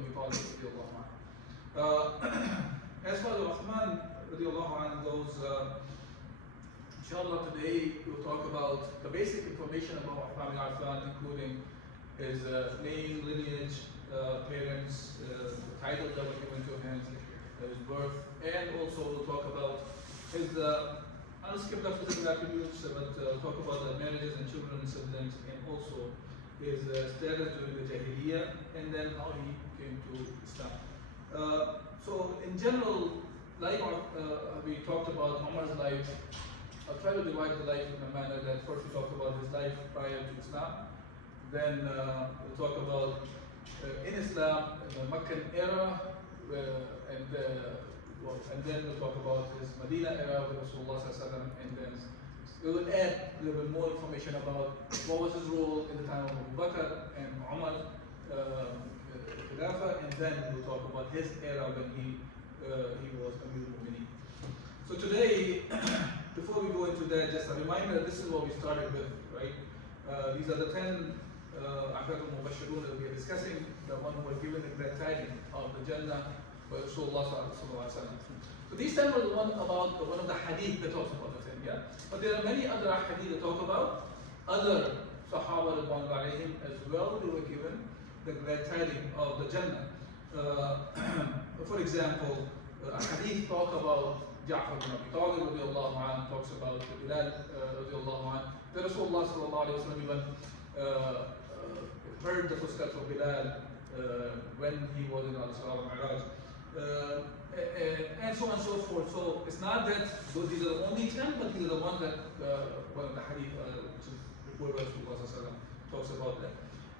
Abi Talib radiallahu anhu. As far as Uthman radiallahu anhu goes, inshallah today we'll talk about the basic information about Uthman bin Affan, including his name, lineage, parents, the titles that were given to him, his birth, and also we'll talk about his, I'll skip the physical attributes, but talk about the marriages and children and siblings, and also his status during the Jahiliyyah, and then how he came to Islam. So in general, like we talked about Umar's life, I'll try to divide the life in a manner that first we talk about his life prior to Islam, then we'll talk about in Islam, in the Meccan era, and then we'll talk about his Medina era with Rasulullah sallallahu, and then we will add a little bit more information about what was his role in the time of Abu Bakr and Umar, Khilafah, and then we'll talk about his era when he was Amir al-Mu'mineen. So today, before we go into that, just a reminder, this is what we started with, right? These are the 10 Affan al-Mubashirun that we are discussing, the one who was given the glad tidings of the Jannah by Rasulullah sallallahu alaihi wasallam. So these 10 were one about one of the hadith that talks about the 10, yeah? But there are many other hadith that talk about other Sahaba radhiyallahu alayhim as well. They were given the glad tidings of the Jannah. For example, a hadith talk about Ja'far bin Abi Talib radiyallahu anhu, talks about Bilal radiyallahu anhu. The Rasulullah sallallahu alayhi wasallam even heard the footsteps of Bilal when he was in Al-Isra al-Mi'raj. And so on and so forth. So it's not that these are the only 10, but these are the ones that one of the hadith which is reported by Rasulullah talks about that.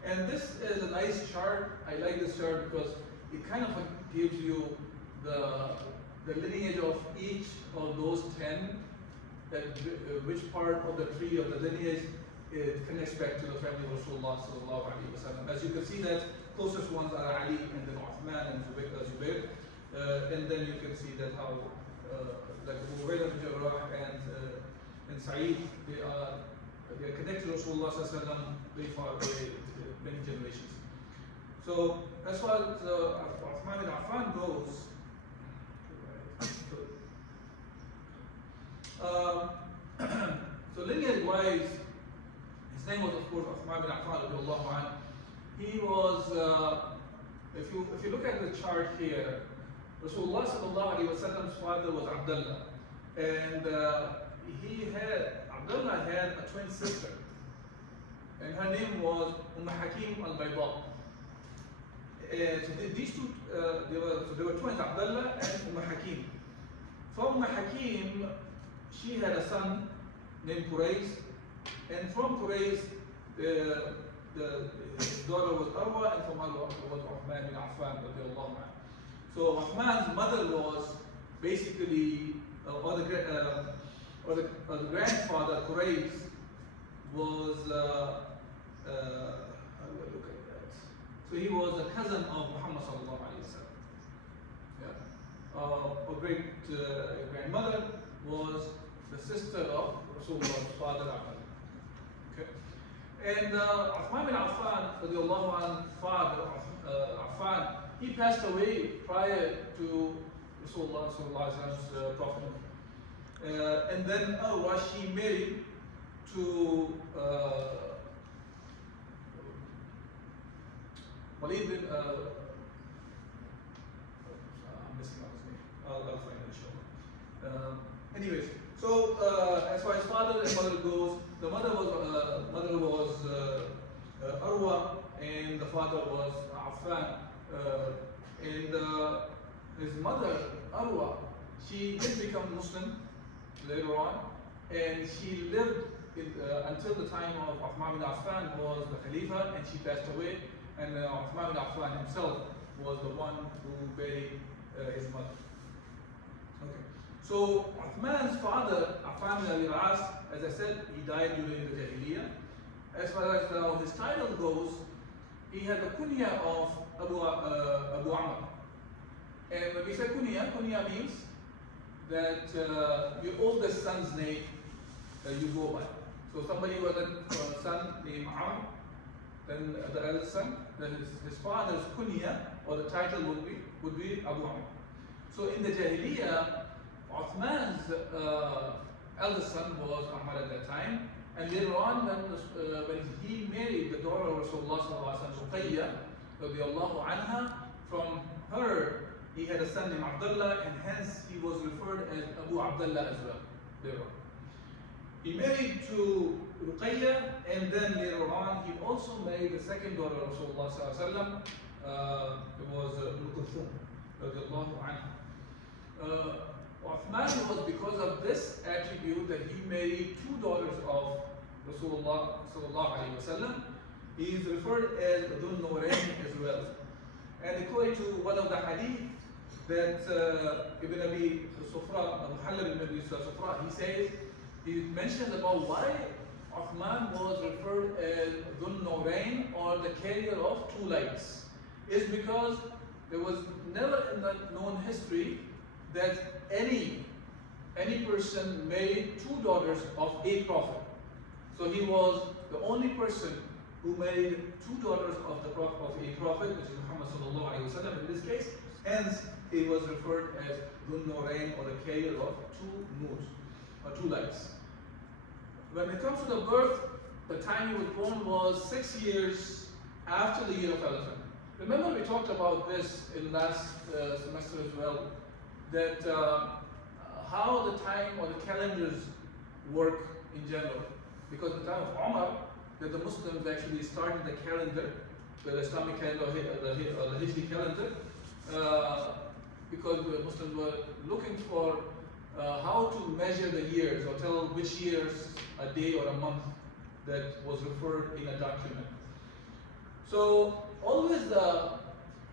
And this is a nice chart. I like this chart because it kind of gives you the lineage of each of those 10, that which part of the tree of the lineage it connects back to the family of Rasulullah sallallahu alaihi wasallam. As you can see, that closest ones are Ali and then Uthman and Zubayr. And then you can see that how like Abu Hurairah bin Jarrah and Sa'id, they are connected to Rasulullah sallallahu alaihi wasallam very far away, many generations. So as far as Uthman bin Affan goes, so lineage wise, his name was of course Uthman bin Affan radiallahu anhu. He was, if you look at the chart here, Rasulullah sallallahu alaihi wasallam's father was Abdullah, and Abdullah had a twin sister, and her name was Hakim al-Bayda. So these two, they were twins, Abdullah and Hakim. From Hakim, she had a son named Quraysh, and from Quraysh, his daughter was Arwa, and from Arwa was Uthman bin Affan radiallahu anhu. So Uthman's mother was basically, or the grandfather Quraysh was, how do I look at that? So he was a cousin of Muhammad sallallahu alaihi wasallam. Yeah. A great grandmother was the sister of Rasulullah's father Affan. Okay. And Uthman bin Affan radiallahu anhu, father Affan, he passed away prior to Rasulullah's prophet. And then Arwa, she married to Walid bin, I'm missing out his name. I'll find it inshallah. Anyways, so as far as father and mother goes, the mother was Arwa, and the father was Affan. And his mother, Arwa, she did become Muslim later on, and she lived until the time of Uthman bin Affan was the Khalifa, and she passed away, and Uthman bin Affan himself was the one who buried his mother. Okay. So Uthman's father, Affan bin Abi As, as I said, he died during the Jahiliyyah. As far as his title goes, he had the kunya of Abu Amr. And when we say kunya means that your oldest son's name you go by. So somebody was a son named Amr, then the eldest son, then his father's kunya or the title would be Abu Amr. So in the Jahiliyyah, Uthman's eldest son was Amr at that time, and later on when he married the daughter of Rasulullah Ruqayya, radiallahu anha, from her he had a son named Abdullah, and hence he was referred as Abu Abdullah as well later on. He married to Ruqayya, and then later on he also married the second daughter of Rasulullah sallallahu it was Kulthum radiallahu anha. Uthman was, because of this attribute that he married two daughters of Rasulullah sallallahu alaihi wasallam, he is referred as Dhun Nurayn as well. And according to one of the hadith that Ibn Abi Sufra, Muhallab ibn Abi Sufra, he says, he mentions about why Uthman was referred as Dhun Nurayn, or the carrier of two lights. Is because there was never in the known history that any person married two daughters of a prophet. So he was the only person who married two daughters of a prophet, which is Muhammad sallallahu alaihi wasallam in this case. Hence, he was referred as Dhun Nurayn, or the carrier of two noors, or two lights. When it comes to the birth, the time he was born was 6 years after the year of elephant. Remember, we talked about this in last semester as well, that how the time or the calendars work in general. Because in the time of Umar, that the Muslims actually started the calendar, the Islamic calendar, or the Hijri calendar, because the Muslims were looking for how to measure the years, or tell which years, a day or a month, that was referred in a document. So always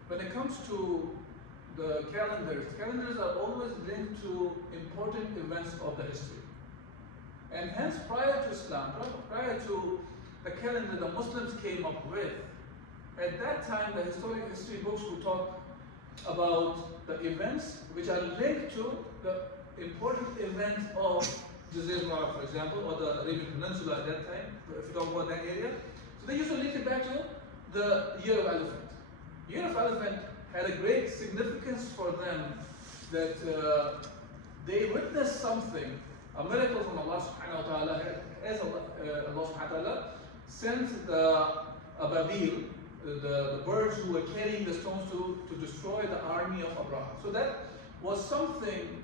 when it comes to the calendars are always linked to important events of the history. And hence, prior to Islam, prior to the calendar the Muslims came up with, at that time the historic history books would talk about the events which are linked to the important events of Jazirah Arab, for example, or the Arabian Peninsula at that time, if you talk about that area. So they used to link it back to the year of elephant. Year of elephant had a great significance for them, that they witnessed something, a miracle from Allah subhanahu wa ta'ala, as Allah subhanahu wa ta'ala sent the ababil, the birds who were carrying the stones to destroy the army of Abraham. So that was something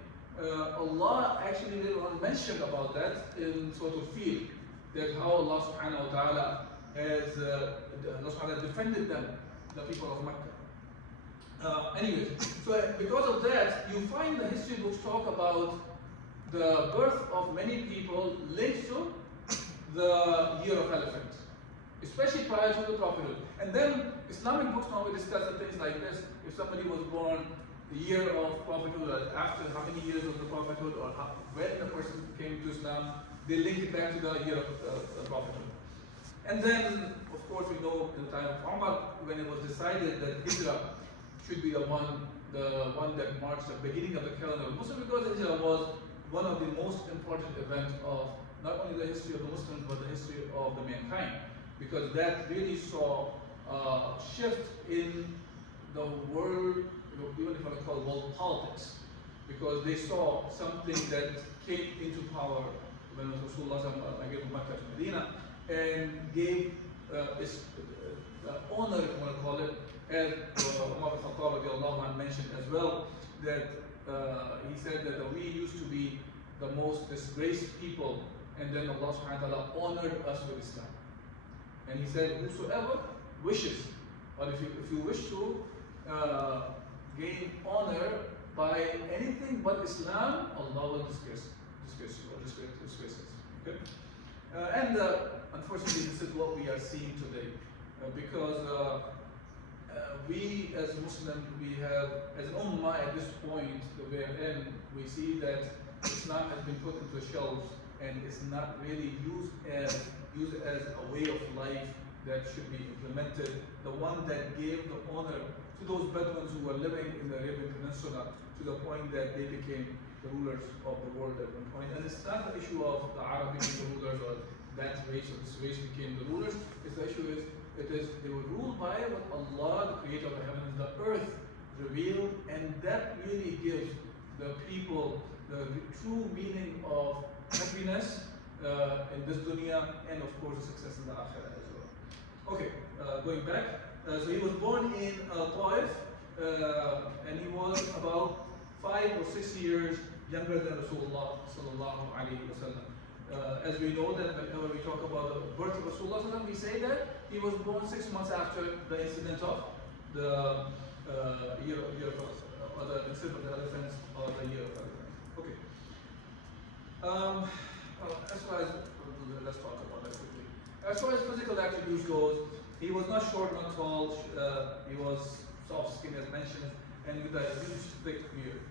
Allah actually later on mentioned about that in Surah Al-Fil, that how Allah subhanahu wa ta'ala has Allah subhanahu wa ta'ala defended them, the people of Mecca. Anyways, so because of that, you find the history books talk about the birth of many people linked to the year of elephant, especially prior to the prophethood. And then Islamic books now we discuss things like this. If somebody was born the year of prophethood, or after how many years of the prophethood, or when the person came to Islam, they link it back to the year of the prophethood. And then, of course, we know in the time of Umar, when it was decided that Hijrah should be the one that marks the beginning of the calendar of Muslims, because Hijrah was one of the most important events of not only the history of the Muslims, but the history of the mankind, because that really saw a shift in the world, even if I call it world politics, because they saw something that came into power when Rasulullah migrated from Mecca to Medina, and gave its honor, if you want to call it, as Umar al-Khattab mentioned as well, that he said that we used to be the most disgraced people, and then Allah subhanahu wa ta'ala honored us with Islam. And he said, whosoever wishes, or if you wish to gain honor by anything but Islam, Allah will disgrace us. Okay? And unfortunately, this is what we are seeing today, because we as Muslims, we have, as an ummah at this point wherein we see that Islam has been put into shelves and is not really used as a way of life that should be implemented. The one that gave the honor to those Bedouins who were living in the Arabian Peninsula, to the point that they became the rulers of the world at one point. And it's not the issue of the Arab being the rulers, or that race or this race became the rulers. It's the issue is It is, they were ruled by what Allah, the creator of the heaven and the earth, revealed, and that really gives the people the true meaning of happiness in this dunya, and of course the success in the akhirah as well. Okay, going back, so he was born in Taif, and he was about 5 or 6 years younger than Rasulullah sallallahu alaihi wasallam. As we know that whenever we talk about the birth of Rasulullah sallallahu alaihi wasallam, we say that he was born 6 months after the incident of the year of the incident of the elephants, or the year of the elephants. Okay. As far as, let's talk about that quickly. As far as physical attributes goes, he was not short, not tall. He was soft skinned as mentioned, and with a huge thick beard.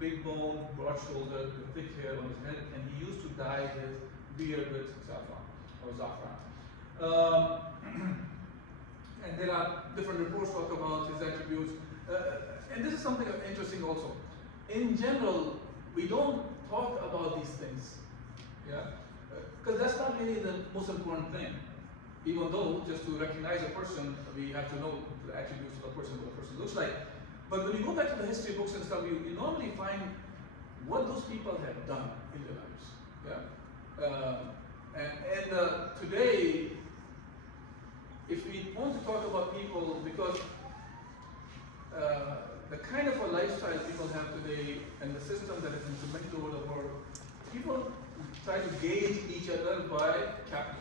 Big bone, broad shoulder, with thick hair on his head, and he used to dye his beard with saffron or zafran. And there are different reports talk about his attributes. And this is something interesting also. In general, we don't talk about these things, yeah, because that's not really the most important thing. Even though just to recognize a person, we have to know the attributes of the person, what the person looks like. But when you go back to the history books and stuff, you normally find what those people have done in their lives. Yeah? Today, if we want to talk about people, because the kind of a lifestyle people have today and the system that is implemented over the world, people try to gauge each other by capital.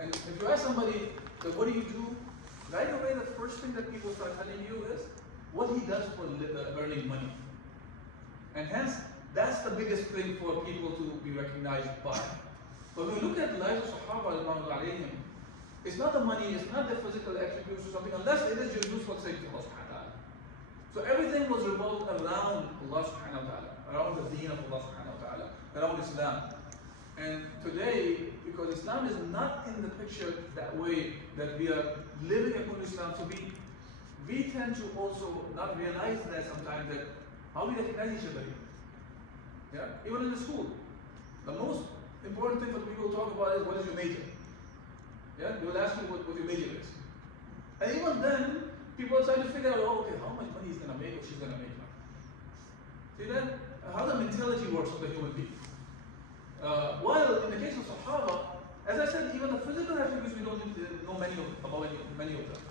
And if you ask somebody, so what do you do? Right away, the first thing that people start telling you is what he does for earning money. And hence, that's the biggest thing for people to be recognized by. But when we look at the lives of Sahaba, it's not the money, it's not the physical attributes or something, unless it is just used for the sake of Allah subhanahu wa ta'ala. So everything was revolved around Allah subhanahu wa ta'ala, around the deen of Allah subhanahu wa ta'ala, around Islam. And today, because Islam is not in the picture that way, that we are living according to Islam, so we tend to also not realize that sometimes, that how we recognize each other. Yeah? Even in the school, the most important thing for people to talk about is what is your major. Yeah? They will ask you what your major is. And even then, people are trying to figure out, oh, okay, how much money he's going to make or she's going to make. See that? How the mentality works of the human being. While in the case of Sahaba, as I said, even the physical attributes we don't know many of them.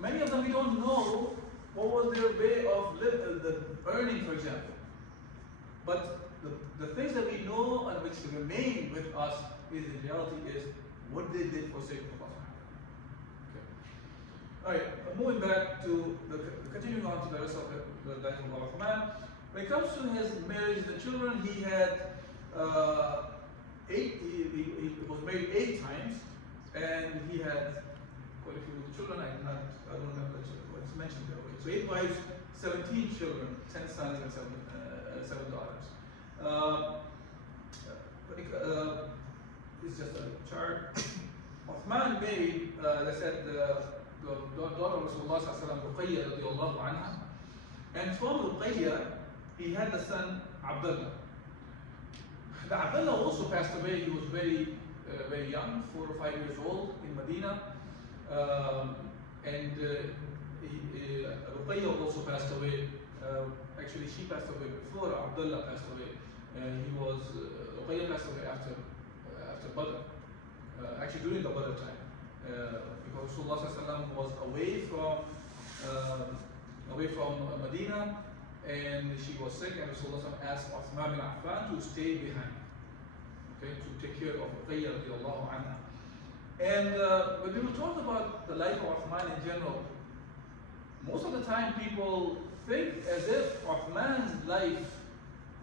Many of them we don't know what was their way of earning, for example. But the things that we know and which remain with us is, in reality, is what they did for sake of Allah. Okay. All right, moving back to continuing on to the rest of the life of Uthman. When it comes to his marriage, the children, he had he was married 8 times, and he had quite a few children. I don't remember what's mentioned there. Okay. So 8 wives, 17 children, 10 sons and 7 daughters. It's just a chart. Uthman married, as I said, the daughter of Rasulullah sallallahu alaihi wasallam, Ruqayya radiallahu anha. And from Ruqayya, he had the son Abdullah. The Abdullah also passed away. He was very young, 4 or 5 years old in Medina. Ruqayya also passed away. Actually, she passed away before Abdullah passed away. Ruqayya passed away after Badr. Actually, during the Badr time. Because Rasulullah ﷺ was away from Medina, and she was sick, and Rasulullah asked Uthman bin Affan to stay behind, okay, to take care of Ruqayya radiallahu anha. And when we will talk about the life of Uthman in general, most of the time people think as if Uthman's life,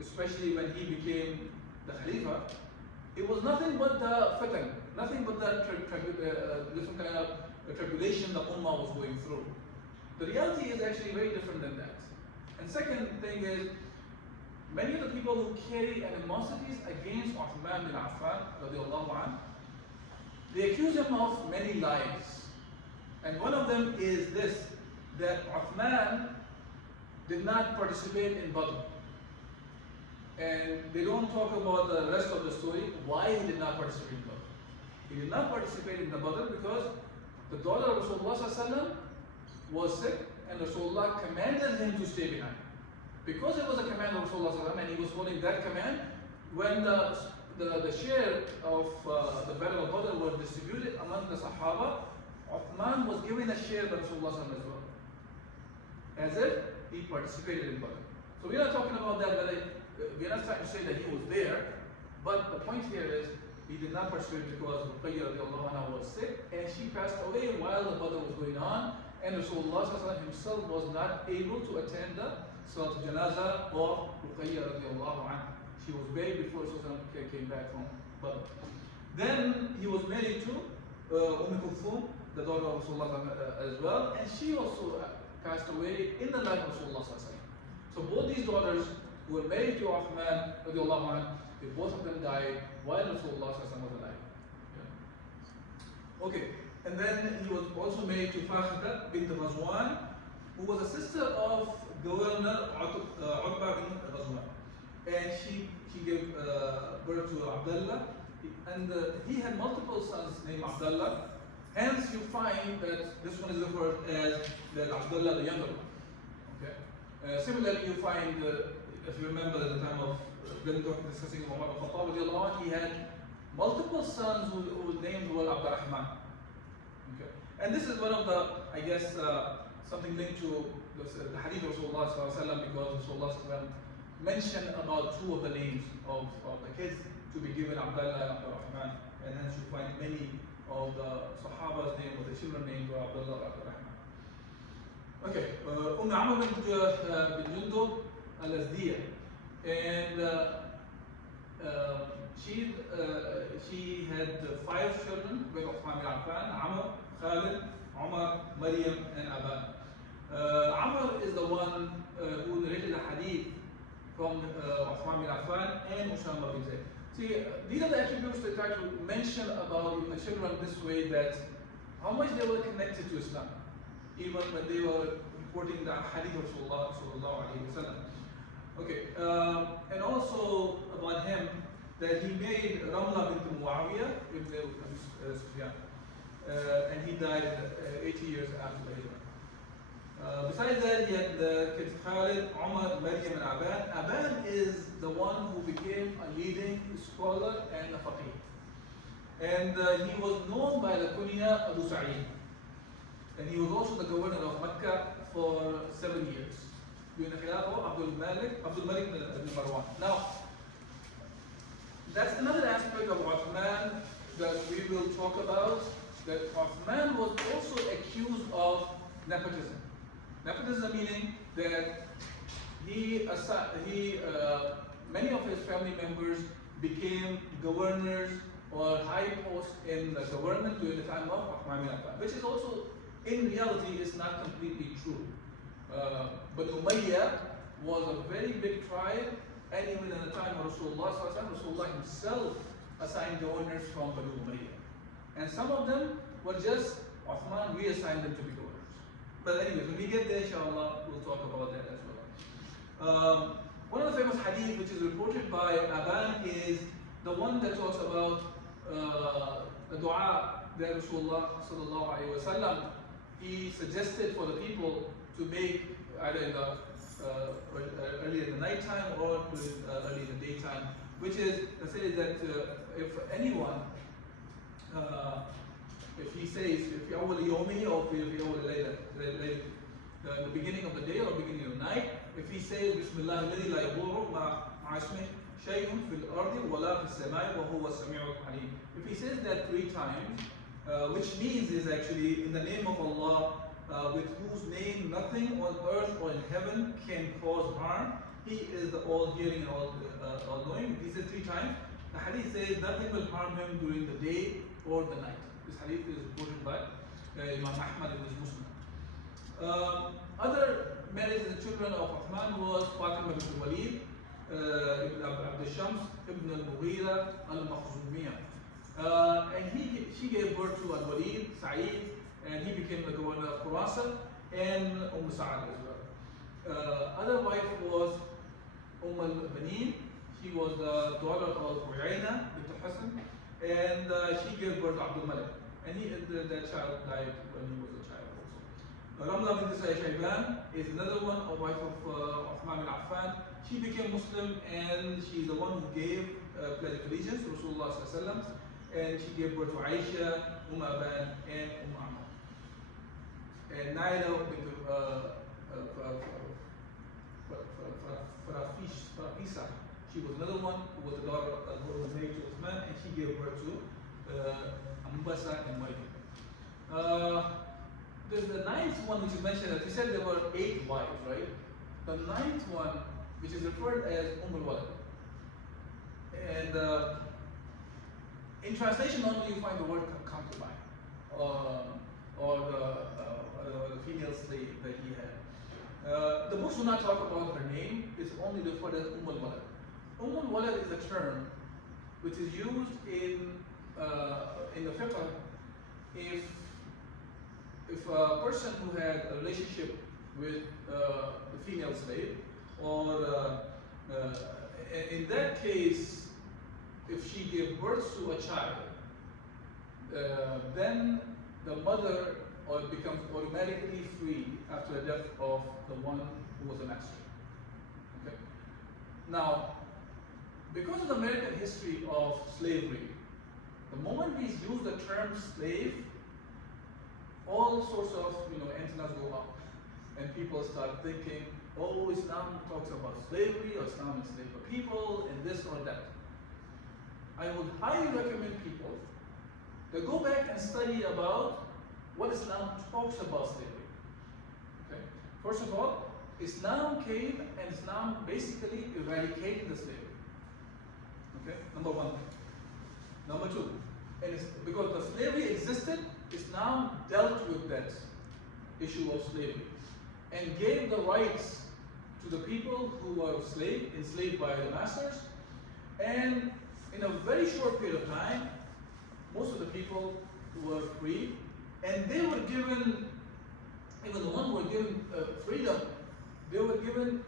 especially when he became the Khalifa, it was nothing but the fitan, nothing but the different kind of tribulation the Ummah was going through. The reality is actually very different than that. And second thing is, many of the people who carry animosities against Uthman bin Affan radiallahu anhu, they accuse him of many lies. And one of them is this, that Uthman did not participate in Badr. And they don't talk about the rest of the story, why he did not participate in Badr. He did not participate in the battle because the daughter of Rasulullah was sick and Rasulullah commanded him to stay behind. Because it was a command of Rasulullah and he was following that command, when the share of the battle of Badr was distributed among the Sahaba, Uthman was given a share by Rasulullah as well, as if he participated in Badr. So we're not talking about that, we're not trying to say that he was there, but the point here is he did not participate because Ruqayya radiallahu anha was sick and she passed away while the Badr was going on, and Rasulullah himself was not able to attend the Salat al-Janaza of Ruqayya radiallahu anha. She was buried before Rasulullah came back from Badr. Then he was married to Kulthum, the daughter of Rasulullah as well, and she also passed away in the life of Rasulullah. So both these daughters who were married to Uthman radiallahu anhu, both of them died while Rasulullah was alive. Yeah. Okay, and then he was also married to Fakhida bint Ghazwan, who was a sister of Governor Utbah bin Ghazwan. And she gave birth to Abdullah, and he had multiple sons named Abdullah. Hence, you find that this one is referred as the Abdullah the younger one. Okay. Similarly, you find, if you remember at the time of discussing Umar al-Khattab, he had multiple sons whose names were Abdurrahman. Okay. And this is one of the, I guess, something linked to the hadith of Rasulullah because Rasulullah mentioned about two of the names of the kids to be given, Abdullah and Abdurrahman, and hence you find many of the Sahaba's name or the children named were Abdullah or Abdurrahman. Okay, Amr bin Jundub al-Azdiya, and she had 5 children with Uthman bin Affan: Amr, Khalid, Umar, Maryam, and Aban. Amr is the one who narrated the hadith from Uthman bin Affan and Usama bin Zayd. See, these are the attributes they try to mention about the children this way, that how much they were connected to Islam, even when they were reporting the hadith of Rasulullah sallallahu alaihi wasallam. Okay, and also about him that he married Ramla bint Muawiyah ibn Abi Sufyan, and he died 80 years after the Hijrah. Besides that, he had the kids Khalid, Umar, Maryam, and Aban. Aban is the one who became a leading scholar and a faqih. And he was known by the kunya Abu Sa'id. And he was also the governor of Mecca for 7 years during the Khilafah of Abdul Malik ibn Marwan. Now, that's another aspect of Uthman that we will talk about, that Uthman was also accused of nepotism. Nepotism meaning that many of his family members became governors or high posts in the government during the time of Uthman bin Affan, which is also, in reality, is not completely true. But Umayyah was a very big tribe, and even in the time of Rasulullah himself assigned governors from Banu Umayyah. And some of them were just, Uthman reassigned them to be governors. But anyways, when we get there, inshallah, we'll talk about that as well. One of the famous hadith which is reported by Aban is the one that talks about the dua that Rasulullah sallallahu alaihi wasallam he suggested for the people to make either in the early in the night time or early in the daytime, which is say that if anyone if he says if awwal yawmi or if awwal layla, the beginning of the day or beginning of the night, if he says Bismillah alladhi la yadurru ma'a ismihi shay'un fil ardi wala fis samai wa huwa as-sami'ul alim. If he says that 3 times, which means is actually in the name of Allah, with whose name nothing on earth or in heaven can cause harm. He is the all-hearing and all-knowing. If he says 3 times, the hadith says nothing will harm him during the day or the night. This hadith is reported by Imam Ahmad in his Muslim. Other married children of Uthman was Fatima ibn Walid, ibn Abd Shams, ibn al-Mughira al-Makhzumiyah. And she gave birth to al-Walid, Sa'id, and he became the governor of Khurasan, and Sa'ad as well. Other wife was al-Banin. She was the daughter of Uyayna bint Hasan, and she gave birth to Abdul Malik, and that child died when he was a child also. Ramla bint Shayban is another one, a wife of Uthman bin Affan. She became Muslim, and she's the one who gave pledge of allegiance to Rasulullah sallallahu alaihi wasallam, and she gave birth to Aisha, Aban, and Amr. And Naila bint Farafisa, she was another one who was the daughter who was married to Uthman, and she gave birth to Ambasa and Malik. There's the ninth one which is mentioned, as he said there were 8 wives, right? The ninth one, which is referred as Walad. And in translation only you find the word concubine, or the female slave that he had. The books do not talk about her name, it's only referred as Walad. Walad is a term which is used in the fiqh if a person who had a relationship with the female slave, or in that case, if she gave birth to a child, then the mother becomes automatically free after the death of the one who was a master. Okay? Now, because of the American history of slavery, the moment we use the term slave, all sorts of antennas go up, and people start thinking, oh, Islam talks about slavery, or Islam enslaves the people, and this or that. I would highly recommend people to go back and study about what Islam talks about slavery. Okay? First of all, Islam came and Islam basically eradicated the slavery. Okay? Number one. Number two, and because the slavery existed, Islam dealt with that issue of slavery and gave the rights to the people who were enslaved by the masters, and in a very short period of time, most of the people were free, and they were given, even the ones who were given freedom, they were given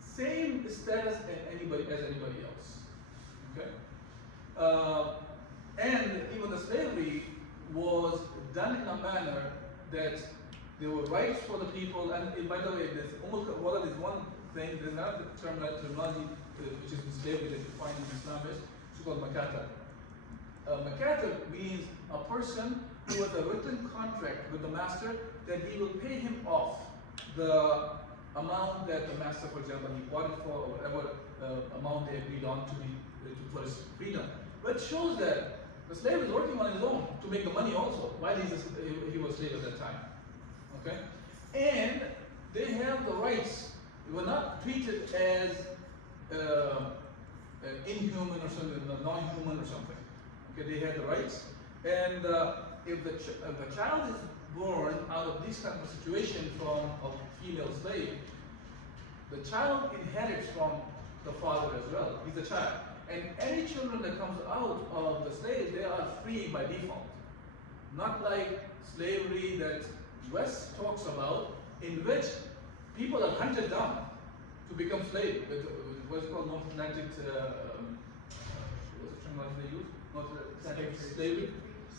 same status as anybody else. Okay? And even the slavery was done in a manner that there were rights for the people. And by the way, this Walad is one thing. There's another terminology which is in slavery that you find in Islam is it's called makatab. Makatab means a person who has a written contract with the master that he will pay him off the amount that the master, for example, he bought it for, or whatever amount they agreed on for his freedom. But it shows that the slave is working on his own to make the money also, while he was a slave at that time. Okay? And they have the rights. They were not treated as inhuman or something, non-human or something. Okay, they had the rights. And if the child is born out of this kind of situation from a female slave, the child inherits from the father as well. He's a child. And any children that comes out of the slave, they are free by default. Not like slavery that West talks about, in which people are hunted down to become slaves. What's called North Atlantic, what's the terminology they use? North Atlantic slavery.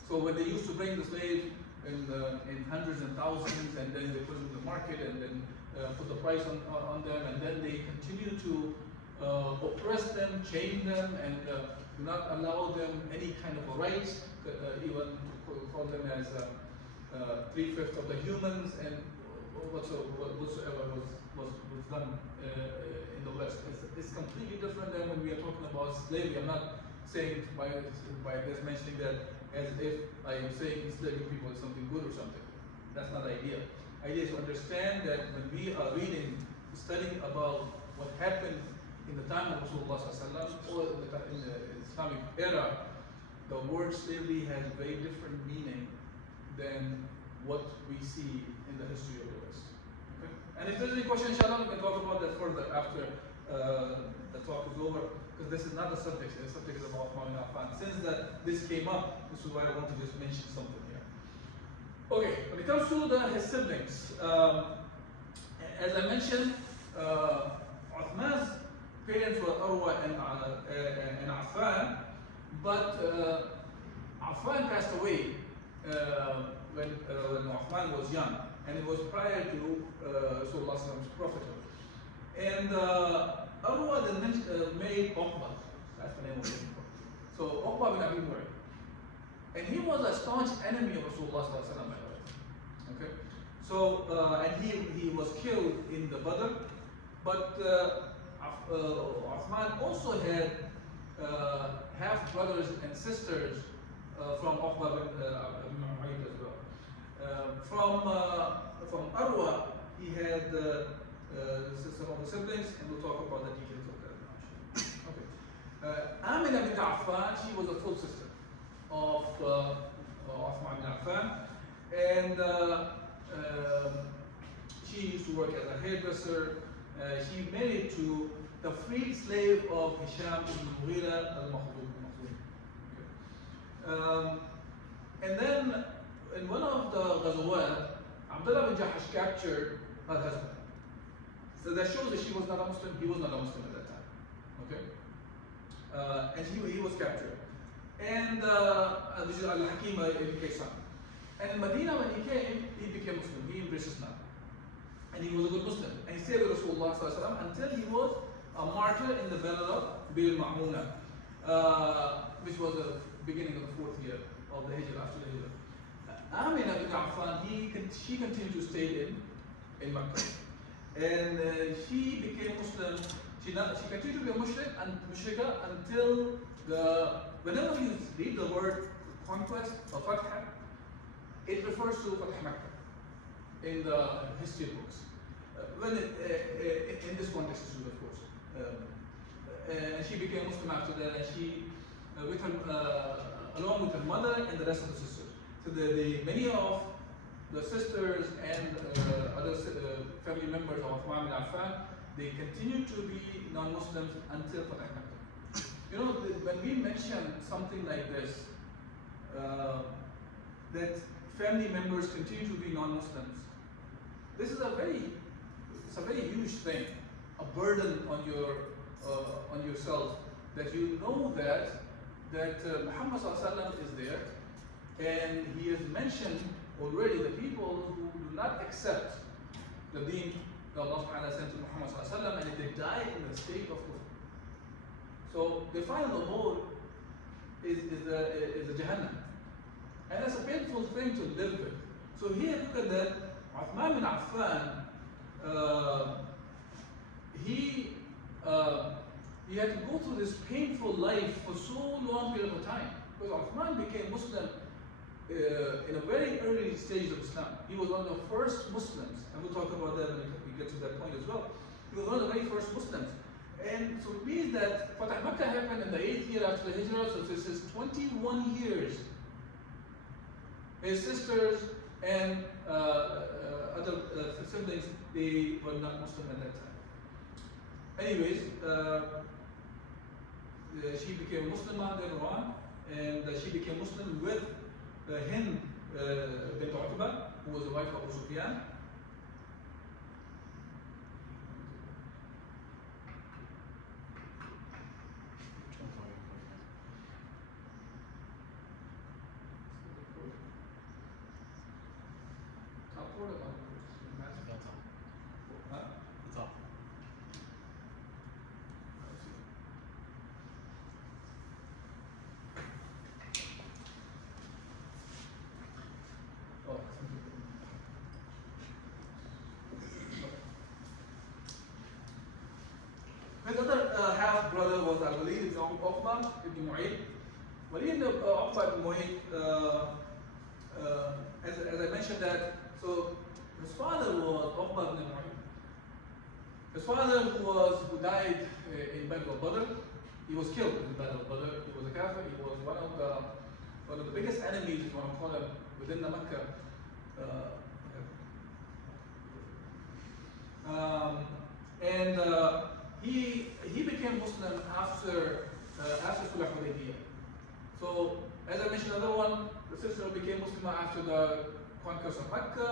So when they used to bring the slaves in hundreds and thousands, and then they put them in the market, and then put the price on them, and then they continue to oppress them, chain them, and do not allow them any kind of rights, even to call them as 3/5 of the humans, and whatsoever was done in the West. It's completely different than when we are talking about slavery. I'm not saying by this mentioning that as if I am saying enslaving people is something good or something. That's not the idea. The idea is to understand that when we are studying about what happened in the time of Rasulullah or in the Islamic era, the word slavery has very different meaning than what we see in the history of the West. Okay? And if there's any question, inshallah, we can talk about that further after the talk is over, because this is not the subject. The subject is about Affan. Since this came up, this is why I want to just mention something here. Okay, when it comes to his siblings, as I mentioned, Uthman's parents were Urwa and Affan, But Affan passed away when Uthman was young, and it was prior to Rasulullah's prophethood. And Urwa then made Uqba, that's the name of him. So Uqba bin Abi Mu'ayt. And he was a staunch enemy of Rasulullah, by the way. Okay? So, and he was killed in the Badr, but Uthman also had half brothers and sisters from Uqba bin Abi Mu'ayt as well. From Urwa, he had some of the siblings, and we'll talk about the details of that. Okay. Amina bint Affan, she was a full sister of Uthman bin Affan, and she used to work as a hairdresser. She married to the freed slave of Hisham ibn Mughira al-Makhzum. And then in one of the Ghazawat, Abdullah bin Jahash captured her husband. So that shows that she was not a Muslim, he was not a Muslim at that time. Okay? And he was captured. And this is Al-Hakim ibn Kaysan. And in Medina, when he came, he became Muslim. He embraced Islam. And he was a good Muslim. And he stayed with Rasulullah until he was a martyr in the battle of Bir al-Ma'muna, which was the beginning of the 4th year of the Hijrah, after the Hijrah. Amina bin Affan, she continued to stay in Makkah. And she became Muslim. She continued to be a mushrika until whenever you read the word conquest or Fath, it refers to Fath Makkah in the history books. In this context, of course. And she became Muslim after that, and she, along with her mother and the rest of the sisters. So many of the sisters and other family members of Uthman bin Affan, they continued to be non-Muslims until Fatah Makkah. You know, when we mention something like this, that family members continue to be non-Muslims, this is a very huge thing, a burden on yourself, that you know that Muhammad is there, and he has mentioned already the people who do not accept the deen that Allah sent to Muhammad, and if they die in the state of kufr. So the final abode is the Jahannam. And that's a painful thing to live with. So here, look at that. Uthman bin Affan, he had to go through this painful life for so long period of time. Because Uthman became Muslim in a very early stage of Islam. He was one of the first Muslims, and we'll talk about that when we get to that point as well. He was one of the very first Muslims. And so it means that Fatah Makkah happened in the 8th year after the Hijrah, so this is 21 years. His sisters and other siblings, they were not Muslim at that time. Anyways, she became Muslim later on, and she became Muslim with Hind bint Utbah, who was the wife of Abu Sufyan. His other half brother was Walid ibn Uqba ibn Mu'ayt. Walid ibn Uqba ibn Mu'ayt, as I mentioned that, so his father was Uqba ibn Mu'ayt. His father who died in Battle of Badr, he was killed in Battle of Badr. He was a kafir. He was one of the biggest enemies, if you want to call him, within the Mecca. He became Muslim after Sulh Hudaybiyah. So, as I mentioned, another one, the sister became Muslim after the conquest of Mecca.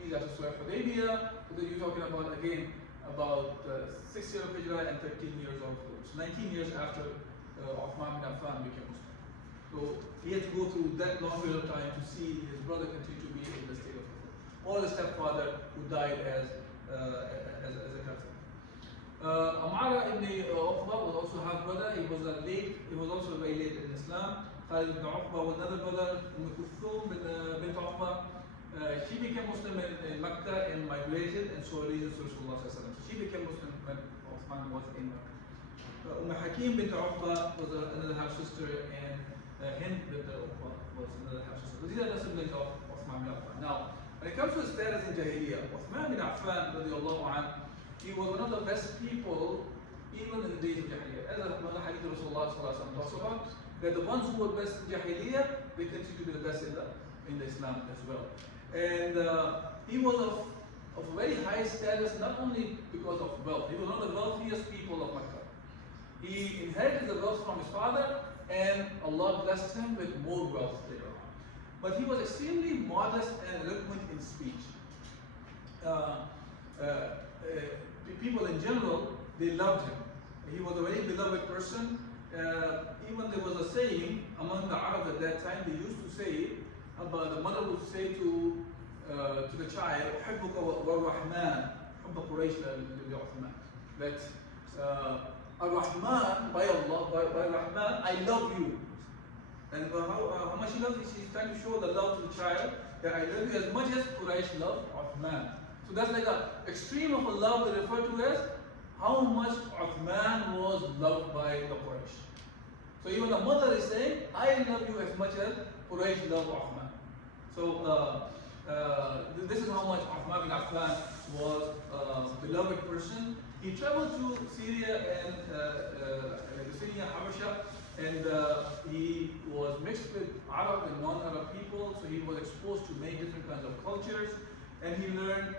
He's after Sulh Hudaybiyah. So then you're talking about about 6 years of Hijrah and 13 years of, so 19 years after Uthman bin Affan became Muslim. So he had to go through that long period of time to see his brother continue to be in the state of kufr. Or the stepfather who died as a kafir. Amara ibn Uqba was also half brother. He was also very late in Islam. Khalid ibn Uqba was another brother. Kulthum bint Uqba. She became Muslim in Mecca and migrated and saw allegiance to Rasulullah. So she became Muslim when Uthman was in Mecca. Hakim bint Uqba was another half sister, and Hind bint Uqba was another half sister. So these are the siblings of Uthman bin Affan. Now, when it comes to his status in Jahiliyyah, Uthman bin Affan, radiallahu anhu, he was one of the best people even in the days of Jahiliyyah. As another hadith Rasulullah talks about, that the ones who were best in Jahiliyyah, they continue to be the best in the Islam as well. And he was of a very high status, not only because of wealth. He was one of the wealthiest people of Mecca. He inherited the wealth from his father, and Allah blessed him with more wealth later on. But he was extremely modest and eloquent in speech. People in general, they loved him. He was a very beloved person. Even there was a saying among the Arabs at that time, they used to say, about the mother would say to the child, أحبك والرحمن, حب قريش لعثمان. That Ar-Rahman, by Allah, by Rahman, I love you. And how much he loves you, she's trying to show the love to the child, that I love you as much as Quraysh loved Uthman. So that's like an extreme of a love they refer to as how much Uthman was loved by the Quraysh. So even the mother is saying, I love you as much as Quraysh loved Uthman. So this is how much Uthman bin Affan was a beloved person. He traveled to Syria and Syria, Habasha, and he was mixed with Arab and non-Arab people, so he was exposed to many different kinds of cultures, and he learned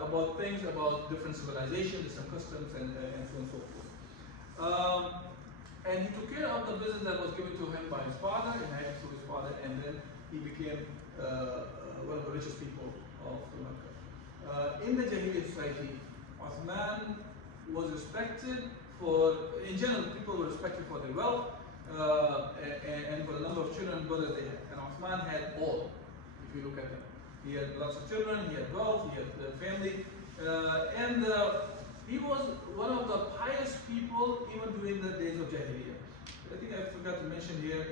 about things, about different civilizations, different customs, and so on and so forth. And he took care of the business that was given to him by his father, inherited through his father, and then he became one of the richest people of the Mecca. In the Jahiliyyah society, Uthman was respected for, in general, people were respected for their wealth and for the number of children and brothers they had. And Uthman had all, if you look at him. He had lots of children, he had wealth, he had family, and he was one of the pious people even during the days of Jahiliyyah. I think I forgot to mention here.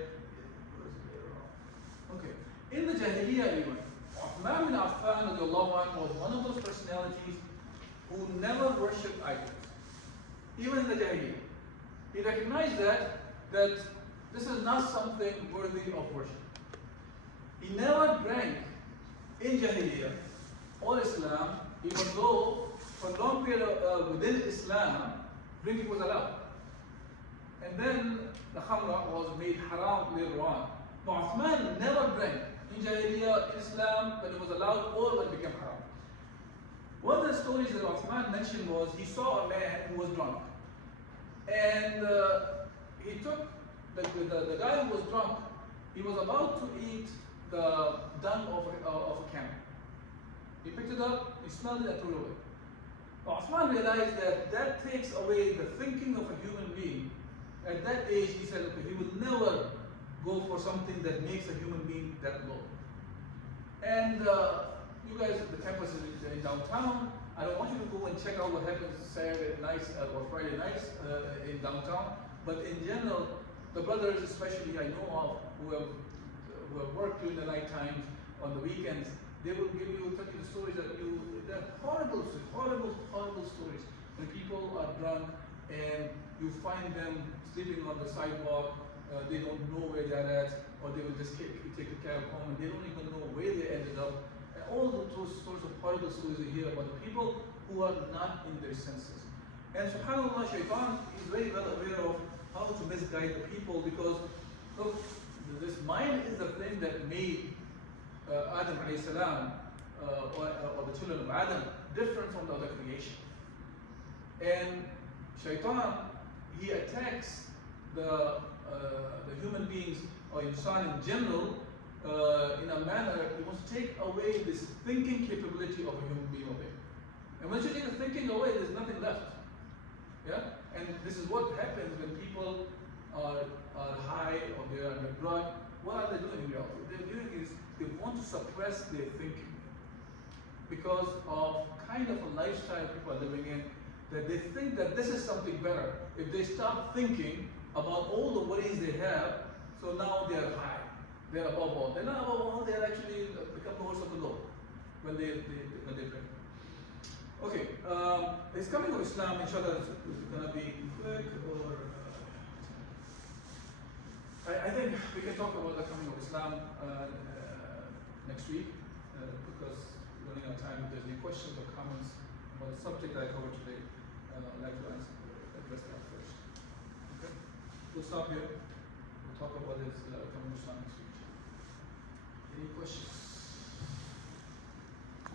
Okay. In the Jahiliyyah even, Uthman bin Affan was one of those personalities who never worshipped idols. Even in the Jahiliyyah. He recognized that this is not something worthy of worship. He never drank in Jahiliyyah or Islam, even though for a long period within Islam, drinking was allowed. And then the khamra was made haram later on. But Uthman never drank in Jahiliyyah, Islam, when it was allowed or when it became haram. One of the stories that Uthman mentioned was he saw a man who was drunk. And he took, the guy who was drunk, he was about to eat the dung of a camel. He picked it up, he smelled it and threw it away. But Uthman realized that takes away the thinking of a human being. At that age, he said, okay, he will never go for something that makes a human being that low. And you guys, the campus is in downtown. I don't want you to go and check out what happens Saturday nights or Friday nights in downtown. But in general, the brothers, especially I know of, who have worked during the night times on the weekends, they will tell you the stories they're horrible stories. When people are drunk and you find them sleeping on the sidewalk, they don't know where they're at, or they will just take a cab home and they don't even know where they ended up. And all those sorts of horrible stories you hear about the people who are not in their senses. And subhanAllah, Shaitan is very well aware of how to misguide the people, because look, this mind is the thing that made Adam alayhi salam, or the children of Adam, different from the other creation. And Shaitan, he attacks the human beings, or insan in general, in a manner, he wants to take away this thinking capability of a human being away. And once you take the thinking away, there's nothing left. Yeah? And this is what happens when people are high or they are under drug, what are they doing in reality? What they're doing is they want to suppress their thinking because of kind of a lifestyle people are living in, that they think that this is something better. If they start thinking about all the worries they have, so now they are high, they are above all. They're not above all, they are actually become the horse of the law when they drink. Okay, is coming of Islam, inshallah, is going to be quick or... I think we can talk about the coming of Islam next week because we're running out of time. If there's any questions or comments about the subject I covered today, I'd like to address that first. Okay? We'll stop here. We'll talk about this coming of Islam next week. Any questions?